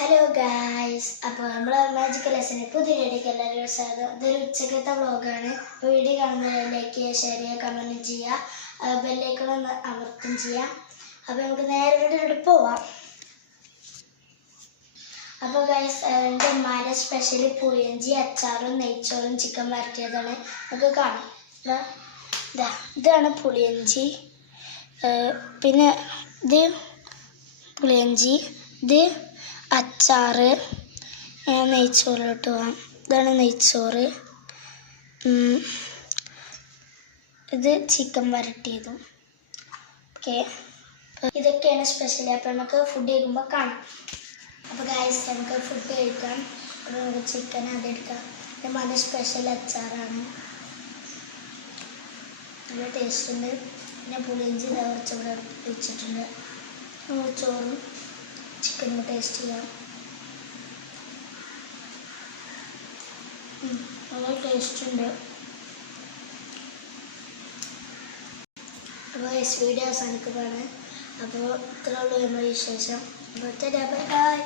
Hello guys, അപ്പോൾ നമ്മൾ magical ലെസന് പുതിയ വീഡിയോക്ക് എല്ലാവരും സ്വാഗതം. ഇതൊരു ഉച്ചക്കത്തെ വ്ളോഗാണ്. അപ്പോൾ വീഡിയോ കാണുന്നവരെ ലൈക്ക് ചെയ്യുക, ഷെയർ ചെയ്യുക, കമൻറ്റ് ചെയ്യുക, ബെല്ലൈക്കൺ ഒന്ന് അമർത്തും ചെയ്യാം. അപ്പോൾ നമുക്ക് നേരെ വീഡിയോയിലോട്ട് പോവാം. അപ്പോൾ ഗായ്സ്, എൻ്റെ ഉമ്മാൻ്റെ സ്പെഷ്യൽ പുളിയിഞ്ചി അച്ചാറും നെയ്ച്ചോറും ചിക്കൻ വരട്ടിയതാണ്. നമുക്ക് കാണാം. ഇതാണ് പുളിയിഞ്ചി, പിന്നെ ഇത് പുളിയിഞ്ചി, ഇത് അച്ചാറ്. നെയ്ച്ചോറിലോട്ട് പോകാം. ഇതാണ് നെയ്ച്ചോറ്. ഇത് ചിക്കൻ വരട്ടിയതും. ഓക്കെ, ഇതൊക്കെയാണ് സ്പെഷ്യൽ. അപ്പോൾ നമുക്ക് ഫുഡ് കഴിക്കുമ്പോൾ കാണാം. അപ്പോൾ ഗായ്സ്, നമുക്ക് ഫുഡ് കഴിക്കാം. അപ്പോൾ നമുക്ക് ചിക്കൻ അതെടുക്കാം. ഇത് നല്ല സ്പെഷ്യൽ അച്ചാറാണ്, നല്ല ടേസ്റ്റ് ഉണ്ട്. പിന്നെ പുളിയിഞ്ചി കുറച്ചുകൂടെ വെച്ചിട്ടുണ്ട്. ചോറും ചിക്കനും ടേസ്റ്റ് ചെയ്യാം. നല്ല ടേസ്റ്റ് ഉണ്ട്. അപ്പോൾ വീഡിയോ അവസാനിക്കുകയാണ്. അപ്പോൾ ഇത്രയുള്ളൂ നമ്മുടെ വിശേഷം. അപ്പോൾ ബൈ.